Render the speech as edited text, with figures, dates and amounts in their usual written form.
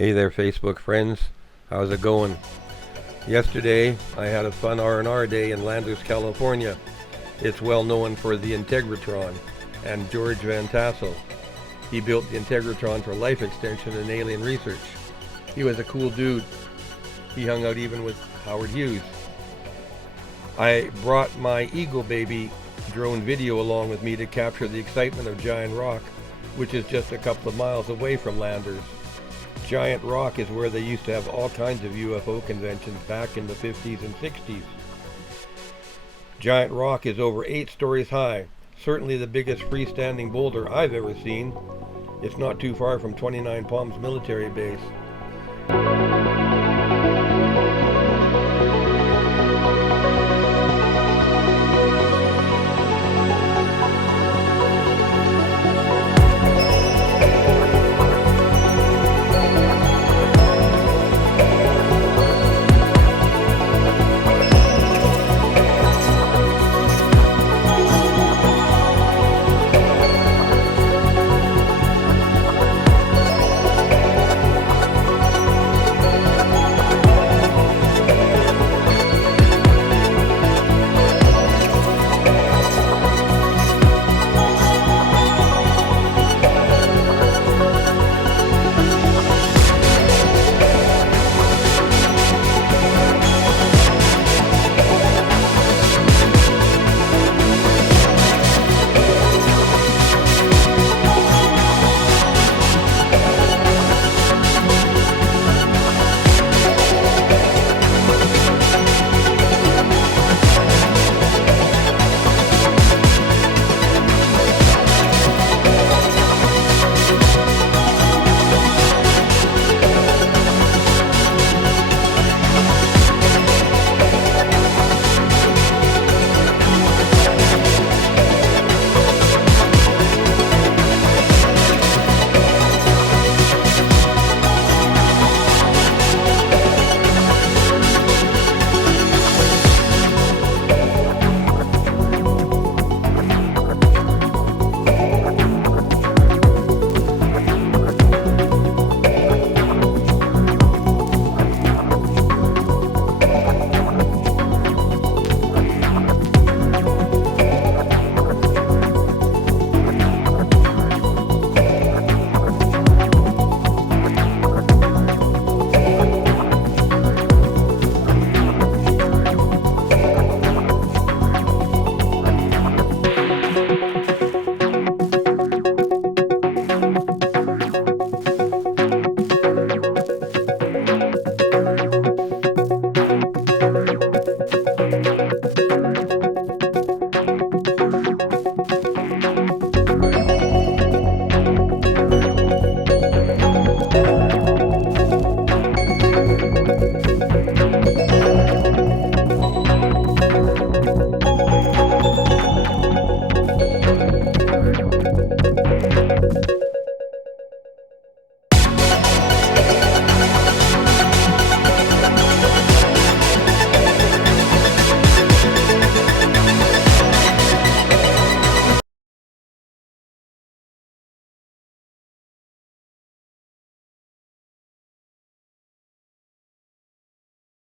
Hey there, Facebook friends. How's it going? Yesterday, I had a fun R&R day in Landers, California. It's well known for the Integratron and George Van Tassel. He built the Integratron for life extension and alien research. He was a cool dude. He hung out even with Howard Hughes. I brought my Eagle Baby drone video along with me to capture the excitement of Giant Rock, which is just a couple of miles away from Landers. Giant Rock is where they used to have all kinds of UFO conventions back in the 50s and 60s. Giant Rock is over 8 stories high, certainly the biggest freestanding boulder I've ever seen. It's not too far from 29 Palms military base.